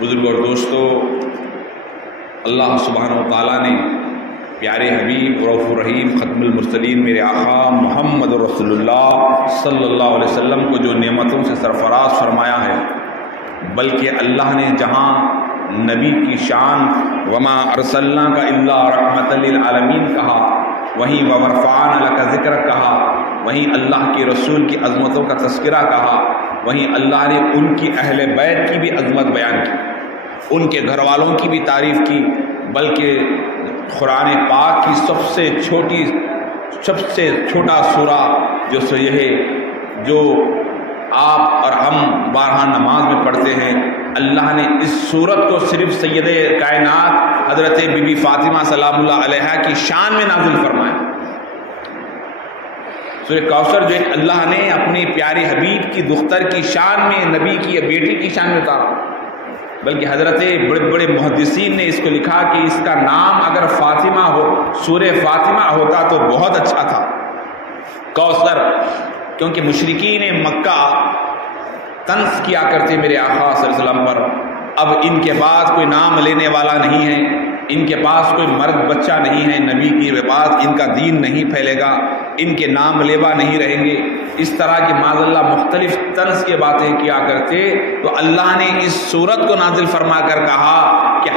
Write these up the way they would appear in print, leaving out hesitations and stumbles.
بزرگ اور دوستو، اللہ سبحانہ و تعالیٰ نے پیارے حبیب رؤوف الرحیم ختم المرسلین میرے آقا محمد رسول اللہ صلی اللہ علیہ وسلم کو جو نعمتوں سے سرفراز فرمایا ہے، بلکہ اللہ نے جہاں نبی کی شان وما ارسلناک الا رحمۃ للعالمین کہا، وہیں ورفعنا لک ذکرک کہا، وہیں اللہ کے رسول کی عظمتوں کا تذکرہ کہا، وہیں اللہ نے ان کی اہل بیت کی بھی عظمت بیان کی، ان کے گھر والوں کی بھی تعریف کی، بلکہ قرآن پاک کی سب سے چھوٹا سورہ جو سو یہ ہے جو آپ اور ہم بارہا نماز میں پڑھتے ہیں، اللہ نے اس سورت کو صرف سید کائنات حضرت بی بی فاطمہ سلام اللہ علیہا کی شان میں نازل فرمایا۔ سورہ کوثر جو اللہ نے اپنی پیاری حبیب کی دختر کی شان میں، نبی کی بیٹی کی شان میں اتارا، بلکہ حضرت بڑے بڑے محدثین نے اس کو لکھا کہ اس کا نام اگر فاطمہ ہو، سورہ فاطمہ ہوتا تو بہت اچھا تھا، کوثر، کیونکہ مشرکین مکہ طنز کیا کرتے میرے آقا صلی اللہ علیہ وسلم پر، اب ان کے پاس کوئی نام لینے والا نہیں ہے، ان کے پاس کوئی مرد بچہ نہیں ہے، نبی کے پاس ان کا دین نہیں پھیلے گا، ان کے نام لیوا نہیں رہیں گے، اس طرح کی معاذ اللہ مختلف طنز کے باتیں کیا کرتے، تو اللہ نے اس سورت کو نازل فرما کر کہا کہ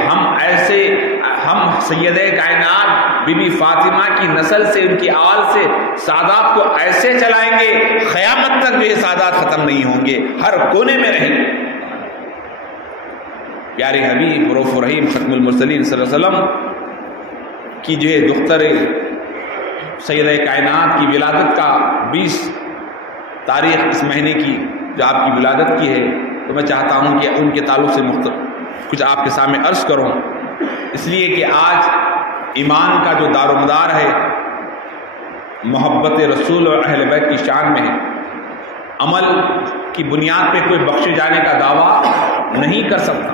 ہم سید کائنات بی بی فاطمہ کی نسل سے، ان کی آل سے سادات کو ایسے چلائیں گے قیامت تک بھی یہ سادات ختم نہیں ہوں گے، ہر کونے میں رہیں گے۔ پیارے حبیب رؤوف الرحیم ختم المرسلین صلی اللہ علیہ وسلم کی جو ہے دختر سید کائنات کی ولادت کا 20 تاریخ اس مہینے کی جو آپ کی ولادت کی ہے، تو میں چاہتا ہوں کہ ان کے تعلق سے کچھ آپ کے سامنے عرض کروں، اس لیے کہ آج ایمان کا جو دار و مدار ہے محبت رسول اور اہل بیت کی شان میں ہے، عمل کی بنیاد پہ کوئی بخشے جانے کا دعویٰ نہیں کر سکتا۔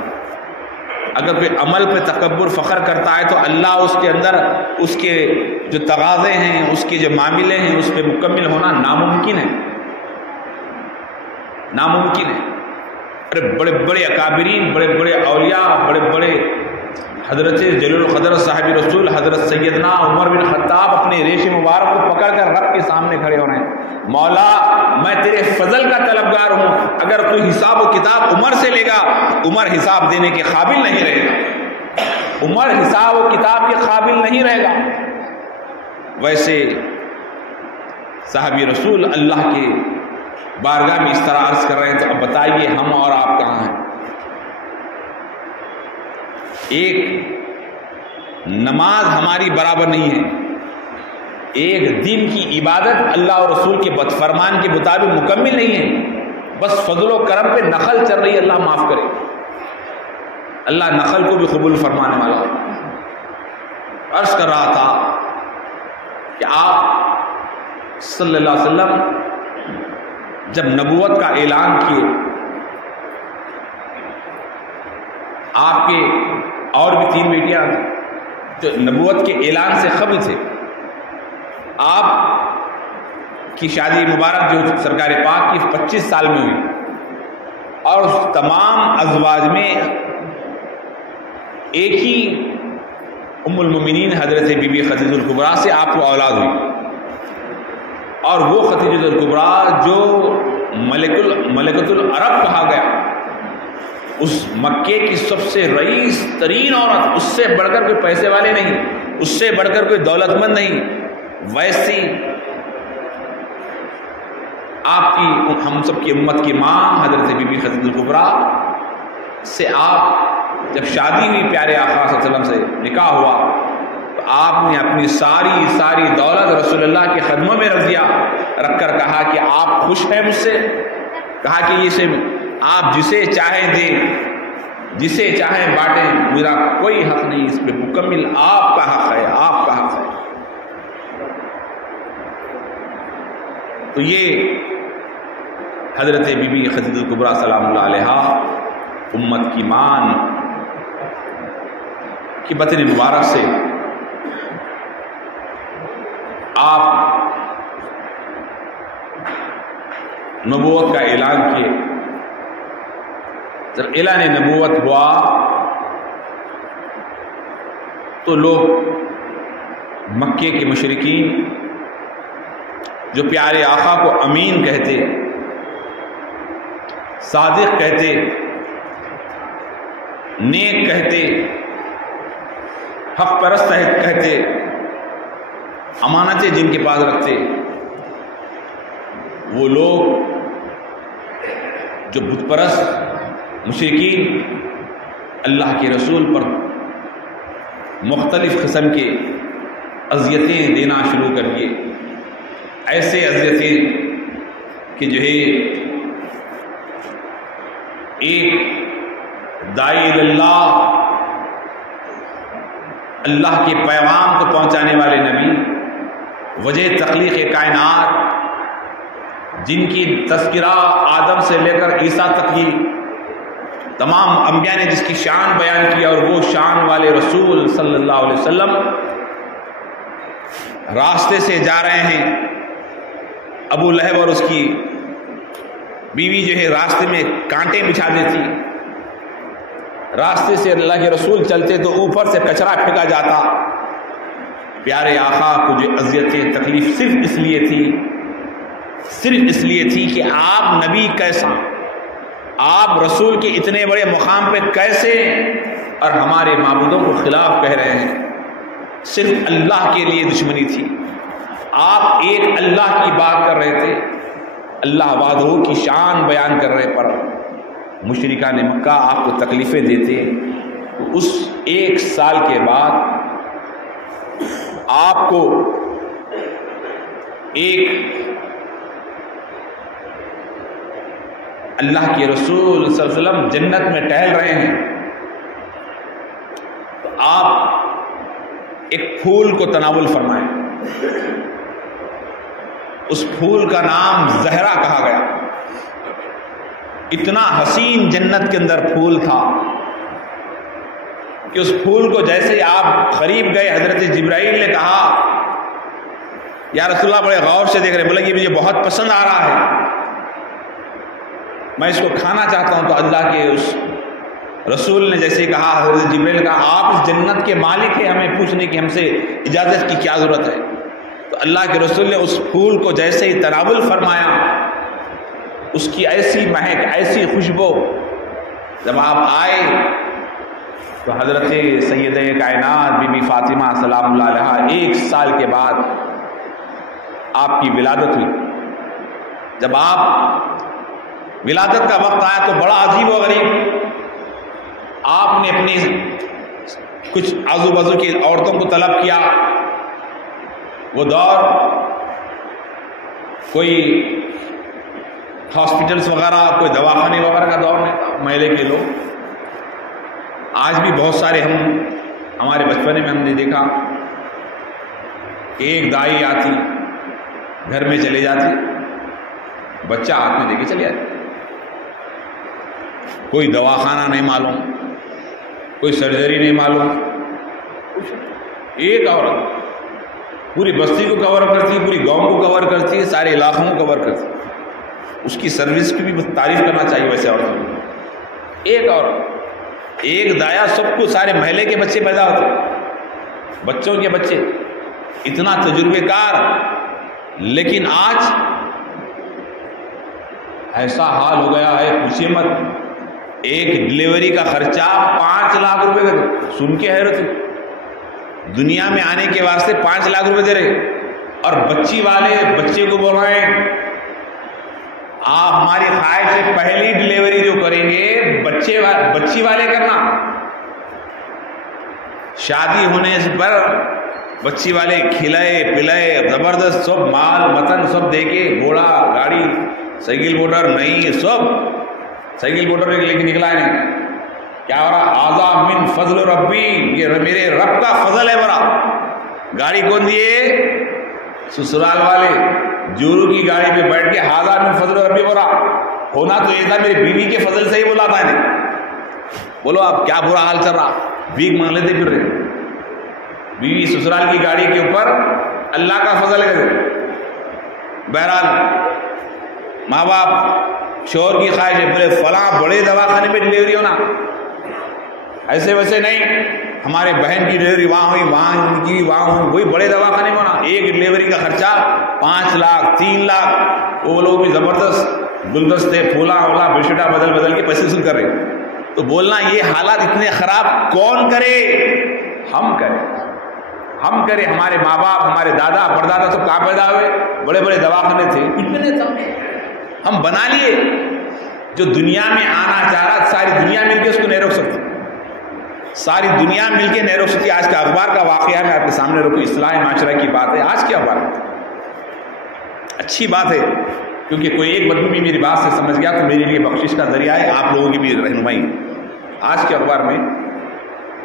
اگر کوئی عمل پہ تکبر فخر کرتا ہے تو اللہ اس کے اندر اس کے جو تقاضے ہیں، اس کے جو معاملے ہیں، اس پہ مکمل ہونا ناممکن ہے، ناممکن ہے۔ بڑے بڑے اکابرین، بڑے بڑے اولیاء، بڑے بڑے حضرت جلیل القدر صاحب رسول حضرت سیدنا عمر بن خطاب اپنے ریش مبارک کو پکڑ کر رب کے سامنے کھڑے ہو رہے ہیں، مولا میں تیرے فضل کا طلبگار ہوں، اگر کوئی حساب و کتاب عمر سے لے گا، عمر حساب دینے کے قابل نہیں رہے گا، عمر حساب و کتاب کے قابل نہیں رہے گا۔ ویسے صحابی رسول اللہ کے بارگاہ میں اس طرح عرض کر رہے ہیں، تو اب بتائیے ہم اور آپ کہاں ہیں؟ ایک نماز ہماری برابر نہیں ہے، ایک دن کی عبادت اللہ اور رسول کے بدفرمان کے مطابق مکمل نہیں ہے، بس فضل و کرم پہ نقل چل رہی ہے، اللہ معاف کرے، اللہ نقل کو بھی قبول فرمانے والا ہے۔ عرض کر رہا تھا کہ آپ صلی اللہ علیہ وسلم جب نبوت کا اعلان کیے، آپ کے اور بھی 3 بیٹیاں جو نبوت کے اعلان سے قبل تھے، آپ کی شادی مبارک جو سرکار پاک کی 25 سال میں ہوئی، اور اس تمام ازواج میں ایک ہی ام المومنین حضرت بی بی خدیجہ الکبریٰ سے آپ کو اولاد ہوئی، اور وہ خدیجہ الکبریٰ جو ملکۃ العرب کہا گیا، اس مکے کی سب سے رئیس ترین عورت، اس سے بڑھ کر کوئی پیسے والے نہیں، اس سے بڑھ کر کوئی دولت مند نہیں، ویسی آپ کی ہم سب کی امت کی ماں حضرت بی بی خدیجہ الکبریٰ سے آپ جب شادی ہوئی، پیارے آقا صلی اللہ علیہ وسلم سے نکاح ہوا، تو آپ نے اپنی ساری دولت رسول اللہ کے قدموں میں رکھ کر کہا کہ آپ خوش ہیں مجھ سے؟ کہا کہ یہ سے آپ جسے چاہیں دیں، جسے چاہیں بانٹیں، میرا کوئی حق نہیں اس پہ، مکمل آپ کا حق ہے، آپ کا حق ہے۔ تو یہ حضرت بی بی خدیجہ الکبریٰ سلام اللہ علیہا امت کی مان کی بطن مبارک سے آپ نبوت کا اعلان کیے، جب اعلان نبوت ہوا تو لوگ مکے کے مشرکین جو پیارے آقا کو امین کہتے، صادق کہتے، نیک کہتے، حق پرست کہتے، امانتیں جن کے پاس رکھتے، وہ لوگ جو بت پرست مشرکین اللہ کے رسول پر مختلف قسم کے اذیتیں دینا شروع کر دیے، ایسے اذیتیں کہ جو ہے ایک داعی اللہ، اللہ کے پیغام کو پہنچانے والے نبی، وجہ تخلیق کائنات، جن کی تذکرہ آدم سے لے کر عیسیٰ تک کی تمام انبیاء نے جس کی شان بیان کیا، اور وہ شان والے رسول صلی اللہ علیہ وسلم راستے سے جا رہے ہیں، ابو لہب اور اس کی بیوی جو ہے راستے میں کانٹے بچھا دیتی، راستے سے اللہ کے رسول چلتے تو اوپر سے کچرا پھینکا جاتا۔ پیارے آقا کو جو اذیتیں تکلیف صرف اس لیے تھی کہ آپ نبی کیسا، آپ رسول کے اتنے بڑے مقام پہ کیسے اور ہمارے معبودوں کو خلاف کہہ رہے ہیں۔ صرف اللہ کے لیے دشمنی تھی، آپ ایک اللہ کی بات کر رہے تھے، اللہ وحدہ کی شان بیان کر رہے پر مشرکان مکہ آپ کو تکلیفیں دیتے۔ اس ایک سال کے بعد آپ کو ایک اللہ کے رسول صلی اللہ علیہ وسلم جنت میں ٹہل رہے ہیں تو آپ ایک پھول کو تناول فرمائیں، اس پھول کا نام زہرا کہا گیا۔ اتنا حسین جنت کے اندر پھول تھا کہ اس پھول کو جیسے آپ قریب گئے، حضرت جبرائیل نے کہا یا رسول اللہ بڑے غور سے دیکھ رہے، بولے کہ مجھے بہت پسند آ رہا ہے، میں اس کو کھانا چاہتا ہوں۔ تو اللہ کے اس رسول نے جیسے کہا، حضرت جبرائیل نے کہا آپ اس جنت کے مالک ہیں، ہمیں پوچھنے کی ہم سے اجازت کی کیا ضرورت ہے؟ تو اللہ کے رسول نے اس پھول کو جیسے ہی تناول فرمایا، اس کی ایسی مہک، ایسی خوشبو، جب آپ آئے تو حضرت سیدہ کائنات بی بی فاطمہ سلام اللہ علیہا 1 سال کے بعد آپ کی ولادت ہوئی۔ جب آپ ولادت کا وقت آیا تو بڑا عجیب و غریب، آپ نے اپنی کچھ آزو بازو کی عورتوں کو طلب کیا۔ وہ دور کوئی ہاسپٹلس وغیرہ، کوئی دواخانے وغیرہ کا دور نہیں تھا، محلے کے لوگ۔ آج بھی بہت سارے ہمارے بچپنے میں ہم نے دیکھا کہ ایک دائی آتی، گھر میں چلے جاتی، بچہ ہاتھ میں دے کے چلے جاتی، کوئی دواخانہ نہیں معلوم، کوئی سرجری نہیں معلوم، ایک عورت پوری بستی کو کور کرتی، پوری گاؤں کو کور کرتی، سارے علاقوں کو کور کرتی۔ اس کی سروس کی بھی تعریف کرنا چاہیے ویسے عورتوں کو۔ ایک عورت، ایک دایا، سب کو سارے محلے کے بچے پیدا ہوتے، بچوں کے بچے، اتنا تجربے کار۔ لیکن آج ایسا حال ہو گیا ہے پوچھیے مت، ایک ڈلیوری کا خرچہ 5 لاکھ روپے کا، سن کے حیرت ہوئی۔ دنیا میں آنے کے واسطے 5 لاکھ روپے دے رہے، اور بچی والے بچے کو بول رہے ہیں آپ ہماری خواہش سے پہلی ڈلیوری جو کریں گے بچی والے کرنا۔ شادی ہونے پر بچی والے کھلائے پلائے زبردست، سب مال متن سب دے کے، گھوڑا گاڑی سائیکل موٹر نہیں، سب سائیکل موٹر لے کے نکلا ہے۔ کیا ہو رہا؟ آزا من فضل ربی، یہ میرے رب کا فضل ہے بڑا۔ گاڑی کون دیے؟ سسرال والے، جورو کی گاڑی پہ بیٹھ کے ہاضا من فضل ربی بولا۔ ہونا تو یہ تھا میری بیوی کے فضل سے ہی بولا تھا نے۔ بولو اب کیا برا حال چل رہا، بھیک مانگ لیتے پھر رہے۔ بیوی سسرال کی گاڑی کے اوپر اللہ کا فضل ہے۔ بہرحال ماں باپ شوہر کی خواہش ہے بولے فلاں بڑے دواخانے پہ ڈلیوری ہونا، ایسے ویسے نہیں، ہمارے بہن کی ڈلیوری وہاں ہوئی، وہاں ان کی وہاں ہوئی، وہی بڑے دواخانے میں ہونا، ایک ڈلیوری کا خرچہ 5 لاکھ 3 لاکھ، وہ لوگ بھی زبردست گلدستے پھولا اولا بیڈ بدل بدل کے پیسے وصول کر رہے. تو بولنا یہ حالات اتنے خراب کون کرے؟ ہم کرے. ہمارے ماں باپ ہمارے دادا پردادا سب کہاں پیدا ہوئے؟ بڑے بڑے دواخانے تھے، کچھ بھی نہیں تھا، ہم بنا لیے. جو دنیا میں آنا چاہ رہا ساری دنیا مل کے اس کو نہیں روک سکتی، ساری دنیا مل کے نہیں روک سکتی. آج کا اخبار کا واقعہ میں آپ کے سامنے رکھوں، اصلاح معاشرہ کی بات ہے. آج کیا بات اچھی بات ہے، کیونکہ کوئی ایک بدو بھی میری بات سے سمجھ گیا تو میرے لیے بخشش کا ذریعہ ہے، آپ لوگوں کی بھی رہنمائی. آج کے اخبار میں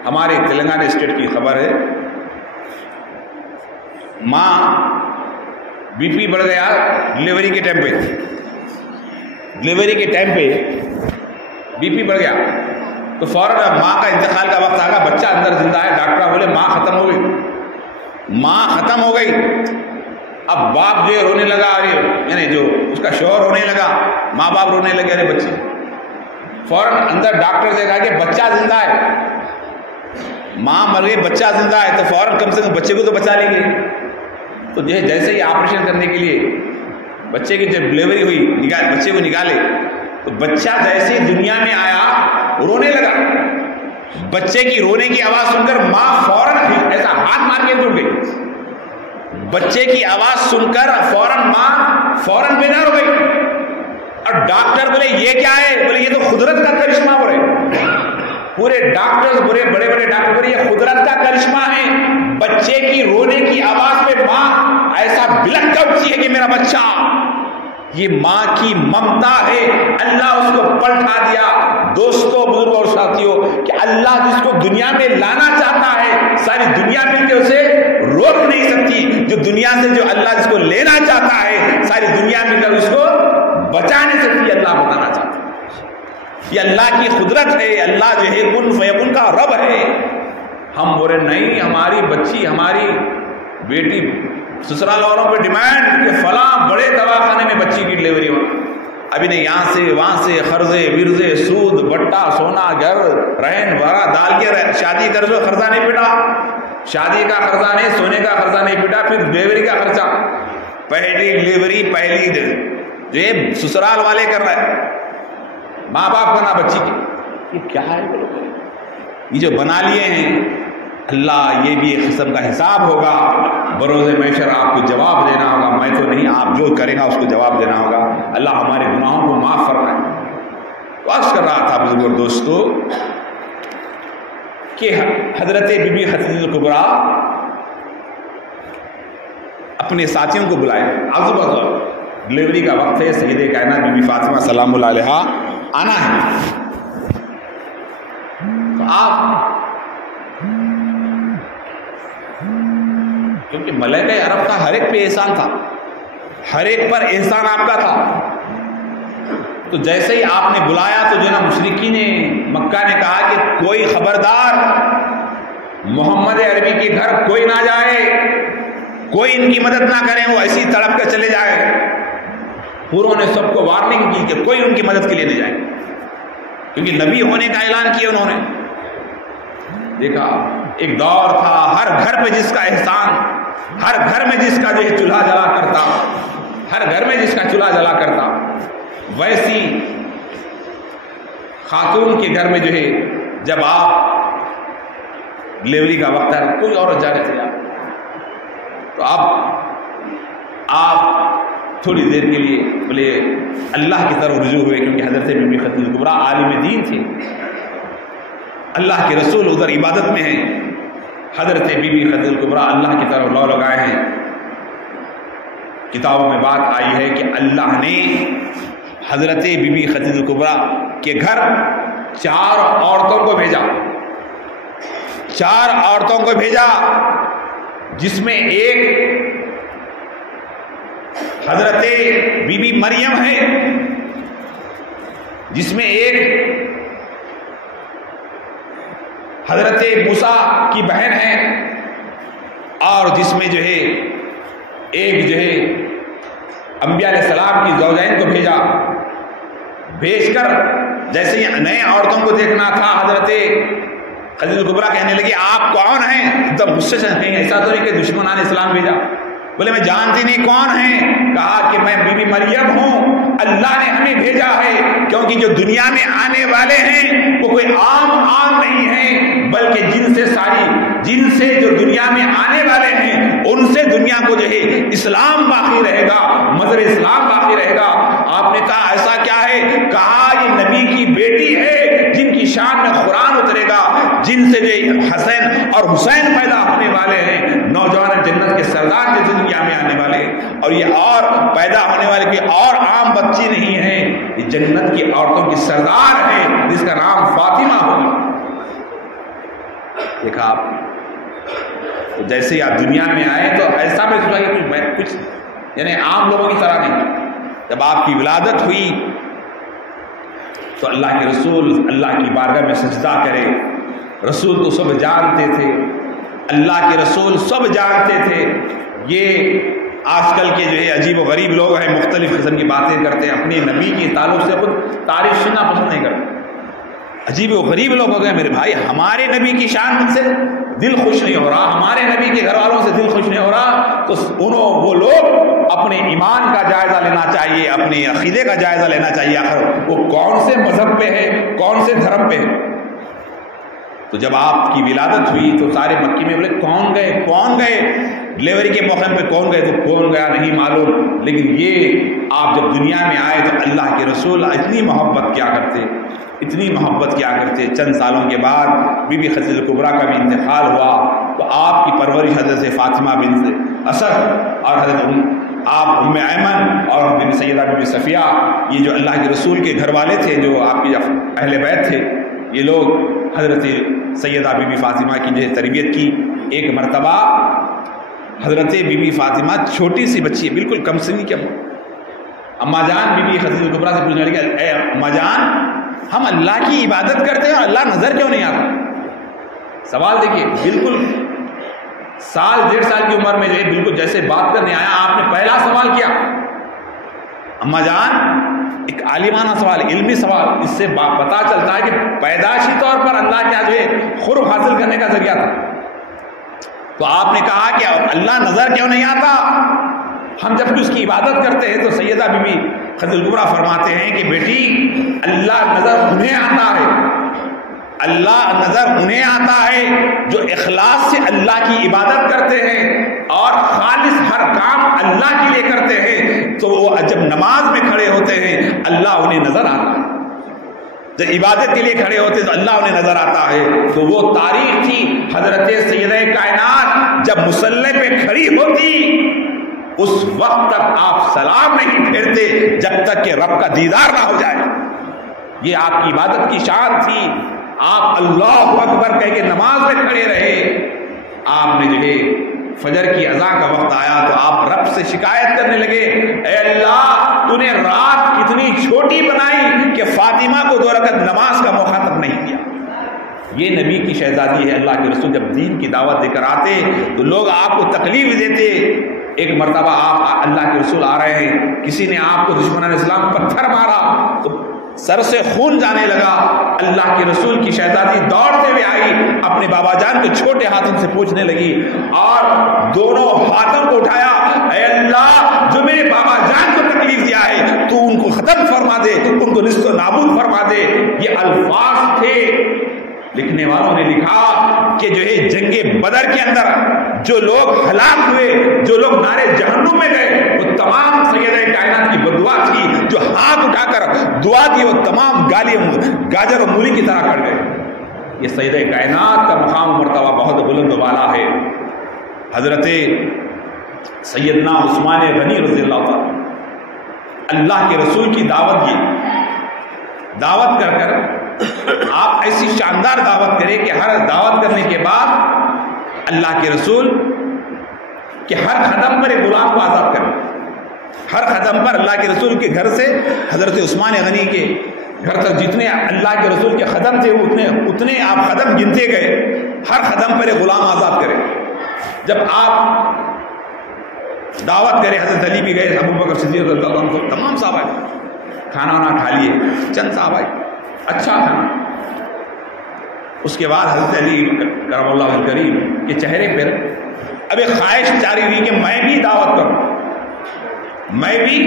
ہمارے تلنگانہ اسٹیٹ کی خبر ہے، ماں بی پی بڑھ گیا ڈلیوری کے ٹائم پہ بی پی بڑھ گیا تو فوراً ماں کا انتقال کا وقت آ گیا، بچہ اندر زندہ ہے، ڈاکٹر بولے ماں ختم ہو گئی. اب باپ جو رونے لگا، یعنی جو اس کا شوہر رونے لگا، ماں باپ رونے لگے، ارے بچے. فوراً اندر ڈاکٹر سے کہا کہ بچہ زندہ ہے، ماں مر گئی بچہ زندہ ہے، تو فوراً کم سے کم بچے کو تو بچا لیں گے. تو جیسے ہی آپریشن کرنے کے لیے بچے کی جب ڈلیوری ہوئی، بچے کو نکالے تو بچہ جیسے ہی دنیا میں آیا رونے لگا. بچے کی رونے کی آواز سن کر ماں فوراً ایسا ہاتھ مار کے جڑ گئی. بچے کی آواز سن کر فوراً بیدار ہو گئی. اور ڈاکٹر بولے یہ کیا ہے؟ بولے یہ تو قدرت کا کرشمہ. پورے ڈاکٹر بڑے بڑے ڈاکٹر بولے یہ قدرت کا کرشمہ ہے. بچے کی رونے کی آواز پہ ماں ایسا بلک کر اٹھتی ہے کہ میرا بچہ. یہ ماں کی ممتا ہے، اللہ اس کو پلٹا دیا. دوستوں بزرگوں اور ساتھیوں کہ اللہ جس کو دنیا میں لانا چاہتا ہے ساری دنیا مل کے اسے روک نہیں سکتی. جو دنیا سے جو اللہ جس کو لینا چاہتا ہے ساری دنیا مل کر اس کو بچا نہیں سکتی. اللہ بتانا چاہتا ہے یہ اللہ کی قدرت ہے، اللہ جو ہے کن فیکن کا رب ہے. ہم بولے نہیں، ہماری بچی ہماری بیٹی سسرال والوں پہ ڈیمانڈ کہ فلاں بڑے دواخانے میں بچی کی ڈلیوری ہو. ابھی نہیں، یہاں سے وہاں سے قرضے ورزے سود بٹا سونا گھر رہن بھرا ڈال کے شادی کر جو قرضہ نہیں پٹا، شادی کا قرضہ نہیں، سونے کا قرضہ نہیں پٹا، پھر ڈلیوری کا خرچہ. پہلی ڈلیوری پہلی دن جو یہ سسرال والے کر رہے ہیں، ماں باپ بنا بچی کی. یہ کیا ہے؟ یہ جو بنا لیے ہیں اللہ، یہ بھی ایک قسم کا حساب ہوگا. بروز محشر آپ کو جواب دینا ہوگا. میں تو نہیں، آپ جو کرے گا اس کو جواب دینا ہوگا. اللہ ہمارے گناہوں کو معاف فرمائے. عرض کر رہا تھا بزرگ اور دوستو کہ حضرت بی بی خدیجہ الکبریٰ اپنے ساتھیوں کو بلائے. ڈلیوری کا وقت ہے، سیدہ کائنات بی بی فاطمہ سلام اللہ علیہا آنا ہے. تو آپ کیونکہ ملکہ عرب کا ہر ایک پہ احسان تھا، ہر ایک پر احسان آپ کا تھا. تو جیسے ہی آپ نے بلایا تو جو نا مشرکین مکہ نے کہا کہ کوئی خبردار محمد عربی کے گھر کوئی نہ جائے، کوئی ان کی مدد نہ کرے، وہ ایسی تڑپ کر چلے جائے. پوروں نے سب کو وارننگ کی کہ کوئی ان کی مدد کے لیے نہیں جائے، کیونکہ نبی ہونے کا اعلان کیا انہوں نے. دیکھا ایک دور تھا ہر گھر پہ جس کا احسان، ہر گھر میں جس کا جو ہے چولہا جلا کرتا، ہر گھر میں جس کا چولہا جلا کرتا، ویسی خاتون کے گھر میں جو ہے جب آپ ڈلیوری کا وقت ہے کوئی عورت جا رہے تھے تو آپ تھوڑی دیر کے لیے بولے اللہ کی طرف رجوع ہوئے، کیونکہ حضرت بی بی خدیجہ الکبریٰ عالم دین تھے، اللہ کے رسول ادھر عبادت میں ہیں. حضرت بی بی خدیجہ الکبریٰ اللہ کی طرف لو لگائے ہیں. کتابوں میں بات آئی ہے کہ اللہ نے حضرت بی بی خدیجہ الکبریٰ کے گھر 4 عورتوں کو بھیجا، 4 عورتوں کو بھیجا، جس میں ایک حضرت بی بی مریم ہے، جس میں ایک حضرت موسیٰ کی بہن ہے، اور جس میں جو ہے ایک جو ہے انبیاء علیہ السلام کی زوجین کو بھیجا. بھیج کر جیسے ہی نئے عورتوں کو دیکھنا تھا، حضرت خدیجہ کبریٰ کہنے لگی آپ کون ہیں؟ ایک دم غصے سے کہیں ایسا تو نہیں کہ دشمنان اسلام بھیجا؟ بولے میں جانتی نہیں کون ہیں؟ کہا کہ میں بی بی مریم ہوں، اللہ نے ہمیں بھیجا ہے کیونکہ جو دنیا میں آنے والے ہیں وہ کوئی عام نہیں ہیں، بلکہ جن سے جو دنیا میں آنے والے ہیں ان سے دنیا کو جو ہے اسلام باقی رہے گا، مذہب اسلام باقی رہے گا۔ آپ نے کہا ایسا کیا ہے؟ کہا یہ نبی کی بیٹی ہے جن کی شان میں قرآن اترے گا، جن سے جو حسین اور حسین پیدا ہونے والے ہیں، نوجوان جنت کے سردار جیسے دنیا میں آنے والے، اور یہ اور پیدا ہونے والے کوئی اور عام بچی نہیں ہے، یہ جنت کی عورتوں کی سردار ہے جس کا نام فاطمہ ہوگا۔ دیکھا آپ، تو جیسے آپ دنیا میں آئے تو ایسا محسوس ہوا کہ میں کچھ یعنی عام لوگوں کی طرح نہیں۔ جب آپ کی ولادت ہوئی تو اللہ کے رسول اللہ کی بارگاہ میں سجدہ کرے، رسول تو سب جانتے تھے، اللہ کے رسول سب جانتے تھے۔ یہ آج کل کے جو ہے عجیب و غریب لوگ ہیں، مختلف قسم کی باتیں کرتے ہیں، اپنے نبی کے تعلق سے خود تعریف سننا پسند نہیں کرتے۔ عجیب و غریب لوگ ہو گئے میرے بھائی، ہمارے نبی کی شان سے دل خوش نہیں ہو رہا، ہمارے نبی کے گھر والوں سے دل خوش نہیں ہو رہا، تو وہ لوگ اپنے ایمان کا جائزہ لینا چاہیے، اپنے عقیدے کا جائزہ لینا چاہیے، آخر وہ کون سے مذہب پہ ہے، کون سے دھرم پہ ہے۔ تو جب آپ کی ولادت ہوئی تو سارے مکی میں بولے کون گئے ڈلیوری کے موقع پہ کون گئے؟ تو کون گیا نہیں معلوم، لیکن یہ آپ جب دنیا میں آئے تو اللہ کے رسول اتنی محبت کیا کرتے۔ چند سالوں کے بعد بی بی خدیجہ کبریٰ کا بھی انتقال ہوا تو آپ کی پرورش حضرت فاطمہ بنت اسد اور آپ ام ایمن اور بن سیدہ بی بی صفیہ، یہ جو اللہ کے رسول کے گھر والے تھے، جو آپ کے اہل بیت تھے، یہ لوگ حضرت سیدہ بی بی فاطمہ کی جو تربیت کی۔ ایک مرتبہ حضرت بی بی فاطمہ چھوٹی سی بچی ہے، بالکل کم سنی کی اماں جان بی بی خدیجہ کبریٰ سے پوچھنے لگی، اے اماں جان ہم اللہ کی عبادت کرتے ہیں اور اللہ نظر کیوں نہیں آتا؟ سوال دیکھیے، بالکل سال 1.5 سال کی عمر میں جو ہے بالکل جیسے بات کرنے آیا آپ نے پہلا سوال کیا۔ اماں جان ایک عالمانہ سوال، علمی سوال، اس سے پتا چلتا ہے کہ پیدائشی طور پر اللہ کیا جو ہے قرب حاصل کرنے کا ذریعہ تھا۔ تو آپ نے کہا کہ اللہ نظر کیوں نہیں آتا؟ ہم جب اس کی عبادت کرتے ہیں تو سیدہ بی بی خدیجہ کبریٰ فرماتے ہیں کہ بیٹی اللہ نظر انہیں آتا ہے، اللہ نظر انہیں آتا ہے جو اخلاص سے اللہ کی عبادت کرتے ہیں اور خالص ہر کام اللہ کے لیے کرتے ہیں، تو وہ جب نماز میں کھڑے ہوتے ہیں اللہ انہیں نظر آتا ہے، جب عبادت کے لیے کھڑے ہوتے تو اللہ انہیں نظر آتا ہے۔ تو وہ تاریخ تھی حضرت سیدہ کائنات جب مصلی پہ کھڑی ہوتی اس وقت تک آپ سلام نہیں پھیرتے جب تک کہ رب کا دیدار نہ ہو جائے۔ یہ آپ کی عبادت کی شان تھی، آپ اللہ اکبر کہہ کے نماز میں کھڑے رہے۔ آپ نے جو ہے فجر کی اذان کا وقت آیا تو آپ رب سے شکایت کرنے لگے، اے اللہ تو نے رات کتنی چھوٹی بنائی کہ فاطمہ کو 2 رکعت نماز کا موقع تک نہیں دیا۔ یہ نبی کی شہزادی ہے۔ اللہ کے رسول جب دین کی دعوت دے کر آتے تو لوگ آپ کو تکلیف دیتے۔ ایک مرتبہ آپ اللہ کے رسول آ رہے ہیں، کسی نے آپ کو دشمنان اسلام پتھر مارا تو سر سے خون جانے لگا، اللہ کے رسول کی شہزادی دوڑتے ہوئے آئی، اپنے بابا جان کو چھوٹے ہاتھوں سے پوچھنے لگی اور دونوں ہاتھوں کو اٹھایا، اے اللہ جو میرے بابا جان کو تکلیف دیا ہے تو ان کو ختم فرما دے، ان کو نصف و نابود فرما دے۔ یہ الفاظ تھے۔ لکھنے والوں نے لکھا کہ جو ہے جنگ بدر کے اندر جو لوگ ہلاک ہوئے، جو لوگ نارے جہنم میں گئے، وہ تمام سیدہ کائنات کی بدعا تھی، جو ہاتھ اٹھا کر دعا کی وہ تمام گاجر و مولی کی طرح کٹ گئے۔ یہ سیدہ کائنات کا مقام و مرتبہ بہت بلند و بالا ہے۔ حضرت سیدنا عثمان غنی رضی اللہ عنہ اللہ کے رسول کی دعوت کر کر آپ ایسی شاندار دعوت کریں کہ ہر دعوت کرنے کے بعد اللہ کے رسول کہ ہر قدم پر ایک غلام کو آزاد کریں، ہر قدم پر اللہ کے رسول کے گھر سے حضرت عثمان غنی کے گھر تک جتنے اللہ کے رسول کے قدم تھے اتنے آپ قدم گنتے گئے، ہر قدم پر ایک غلام آزاد کریں۔ جب آپ دعوت کرے، حضرت علی بھی گئے، ابو بکر صدیق رضی اللہ عنہ، تمام صحابہ کھانا وانا کھا لیے چند صحابہ اچھا کھانا. اس کے بعد حضرت علی کرم اللہ وجہ کریم کے چہرے پر اب ایک خواہش جاری ہوئی کہ میں بھی دعوت کروں، میں بھی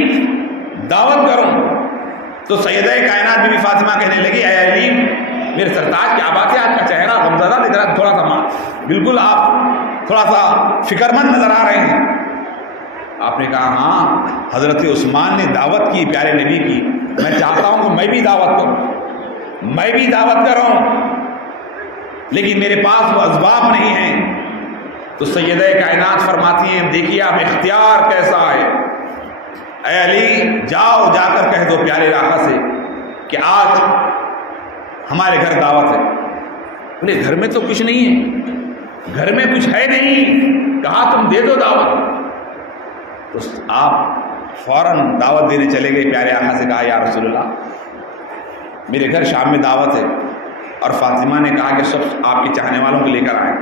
دعوت کروں. تو سیدہ کائنات بی بی فاطمہ کہنے لگی اے علی میرے سرتاج کیا بات ہے، آپ کا چہرہ غمزدہ دکھ رہا، تھوڑا سا بالکل آپ تھوڑا سا فکر مند نظر آ رہے ہیں. آپ نے کہا ہاں حضرت عثمان نے دعوت کی پیارے نبی کی، میں چاہتا ہوں کہ میں بھی دعوت کروں، میں بھی دعوت کروں، لیکن میرے پاس وہ اسباب نہیں ہیں. تو سیدہ کائنات فرماتی ہیں دیکھیے آپ اختیار کیسا ہے. اے علی جاؤ جا کر کہہ دو پیارے آقا سے کہ آج ہمارے گھر دعوت ہے. بولے گھر میں تو کچھ نہیں ہے، گھر میں کچھ ہے نہیں. کہا تم دے دو دعوت. تو آپ فوراً دعوت دینے چلے گئے. پیارے آقا سے کہا یا رسول اللہ میرے گھر شام میں دعوت ہے، اور فاطمہ نے کہا کہ سب آپ کے چاہنے والوں کو لے کر آئیں.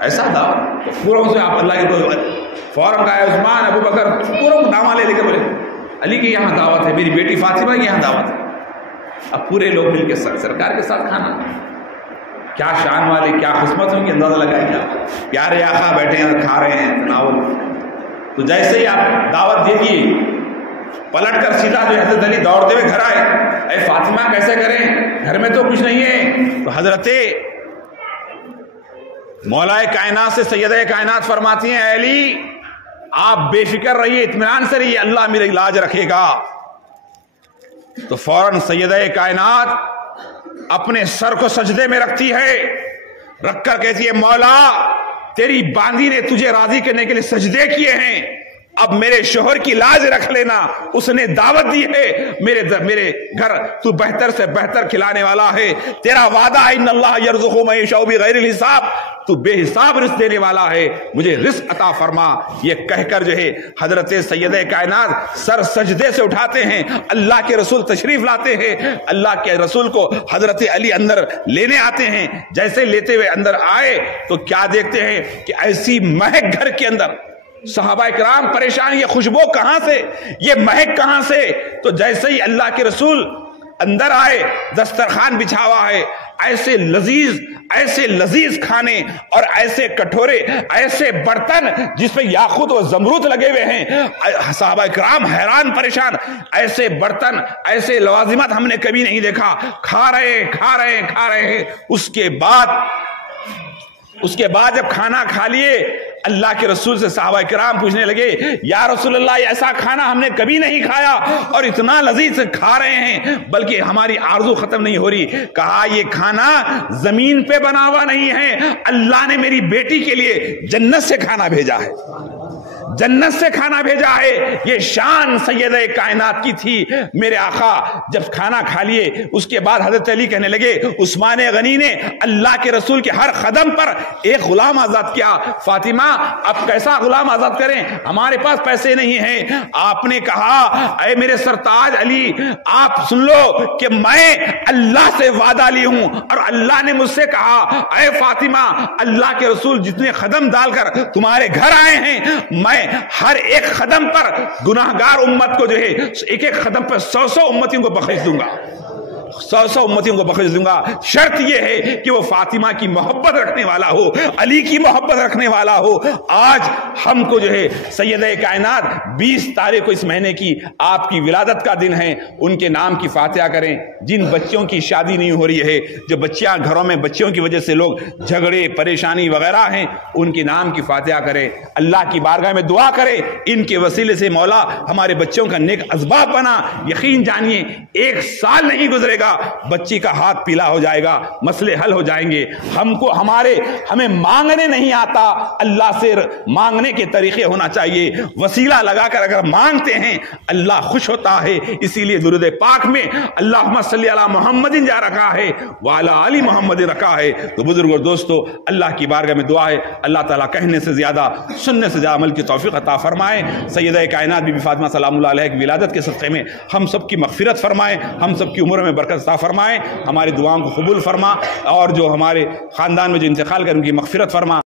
ایسا دعوت تو پوروں سے آپ اللہ کے کوئی فوراً کہا عثمان ابو بکر پوروں دعوت لے کر بولے علی کی یہاں دعوت ہے، میری بیٹی فاطمہ کی یہاں دعوت ہے. اب پورے لوگ مل کے سرکار کے ساتھ کھانا. کیا شان والے، کیا قسمت ہوں گی، اندازہ لگائیں گے آپ. پیارے آقا بیٹھے ہیں اور کھا رہے ہیں تناول. تو جیسے ہی آپ دعوت دے دیے پلٹ کر سیدھا جو حضرت علی دوڑتے ہوئے گھر آئے. اے فاطمہ کیسے کریں، گھر میں تو کچھ نہیں ہے. تو حضرت مولا کائنات سے سیدہ کائنات فرماتی ہیں اے علی آپ بے فکر رہیے، اطمینان سے رہیے، اللہ میرا علاج رکھے گا. تو فوراً سیدہ کائنات اپنے سر کو سجدے میں رکھتی ہے، رکھ کر کہتی ہے مولا تیری باندی نے تجھے راضی کرنے کے لیے سجدے کیے ہیں، اب میرے شوہر کی لاج رکھ لینا، اس نے دعوت دی ہے میرے گھر تو بہتر سے بہتر کھلانے والا ہے، تیرا وعدہ ہے ان اللہ یرزق من یشاء بغیر الحساب، تو بے حساب رزق دینے والا ہے، مجھے رزق عطا فرما. یہ کہہ کر جو ہے حضرت سیدہ کائنات سر سجدے سے اٹھاتے ہیں. اللہ کے رسول تشریف لاتے ہیں، اللہ کے رسول کو حضرت علی اندر لینے آتے ہیں. جیسے لیتے ہوئے اندر آئے تو کیا دیکھتے ہیں کہ ایسی مہک گھر کے اندر. صحابہ کرام پریشان، یہ خوشبو کہاں سے، یہ مہک کہاں سے. تو جیسے ہی اللہ کے رسول اندر آئے دسترخوان بچھا ہوا ہے، ایسے لذیذ کھانے اور ایسے کٹورے، ایسے برتن جس پہ یاقوت و زمرد لگے ہوئے ہیں. صحابہ کرام حیران پریشان، ایسے برتن ایسے لوازمات ہم نے کبھی نہیں دیکھا. کھا رہے ہیں. اس کے بعد جب کھانا کھا لیے اللہ کے رسول سے صحابہ کرام پوچھنے لگے یا رسول اللہ ایسا کھانا ہم نے کبھی نہیں کھایا اور اتنا لذیذ کھا رہے ہیں بلکہ ہماری آرزو ختم نہیں ہو رہی. کہا یہ کھانا زمین پہ بنا ہوا نہیں ہے، اللہ نے میری بیٹی کے لیے جنت سے کھانا بھیجا ہے، جنت سے کھانا بھیجا ہے. یہ شان سیدہ کائنات کی تھی. میرے آقا جب کھانا کھا لیے اس کے بعد حضرت علی کہنے لگے عثمان غنی نے اللہ کے رسول کے ہر قدم پر ایک غلام آزاد کیا. فاطمہ اب کیسا غلام آزاد کریں، ہمارے پاس پیسے نہیں ہیں. آپ نے کہا اے میرے سرتاج علی آپ سن لو کہ میں اللہ سے وعدہ لی ہوں اور اللہ نے مجھ سے کہا اے فاطمہ اللہ کے رسول جتنے قدم ڈال کر تمہارے گھر آئے ہیں میں ہر ایک قدم پر گناہگار امت کو جو ہے ایک ایک قدم پر 100 امتیوں کو بخش دوں گا، 100 امتیوں کو بخش دوں گا. شرط یہ ہے کہ وہ فاطمہ کی محبت رکھنے والا ہو، علی کی محبت رکھنے والا ہو. آج ہم کو جو ہے سیدہ کائنات 20 تاریخ کو اس مہینے کی آپ کی ولادت کا دن ہے، ان کے نام کی فاتحہ کریں. جن بچوں کی شادی نہیں ہو رہی ہے، جو بچیاں گھروں میں بچوں کی وجہ سے لوگ جھگڑے پریشانی وغیرہ ہیں، ان کے نام کی فاتحہ کریں، اللہ کی بارگاہ میں دعا کریں. ان کے وسیلے سے مولا ہمارے بچوں کا نیک اسباب بنا. یقین جانیے 1 سال نہیں گزرے گا بچی کا ہاتھ پیلا ہو جائے گا، مسئلے حل ہو جائیں گے. ہمیں مانگنے نہیں آتا، اللہ سے مانگنے کے طریقے ہونا چاہیے. وسیلہ لگا کر اگر مانگتے ہیں اللہ خوش ہوتا ہے. اسی لیے درود پاک میں اللہم صلی علی محمد جا رکھا ہے وعلی آل محمد رکھا ہے. تو بزرگ اور دوستو اللہ کی بارگاہ میں دعا ہے اللہ تعالیٰ کہنے سے زیادہ سننے سے زیادہ عمل کی توفیق عطا فرمائے. سیدہ کائنات بی بی فاطمہ سلام اللہ علیہ کی ولادت کے صدقے میں ہم سب کی مغفرت فرمائے، ہم سب کی عمر میں برکت عطا فرمائے، ہماری دعاؤں کو قبول فرما اور جو ہمارے خاندان میں جو انتقال کر ان کی مغفرت فرما.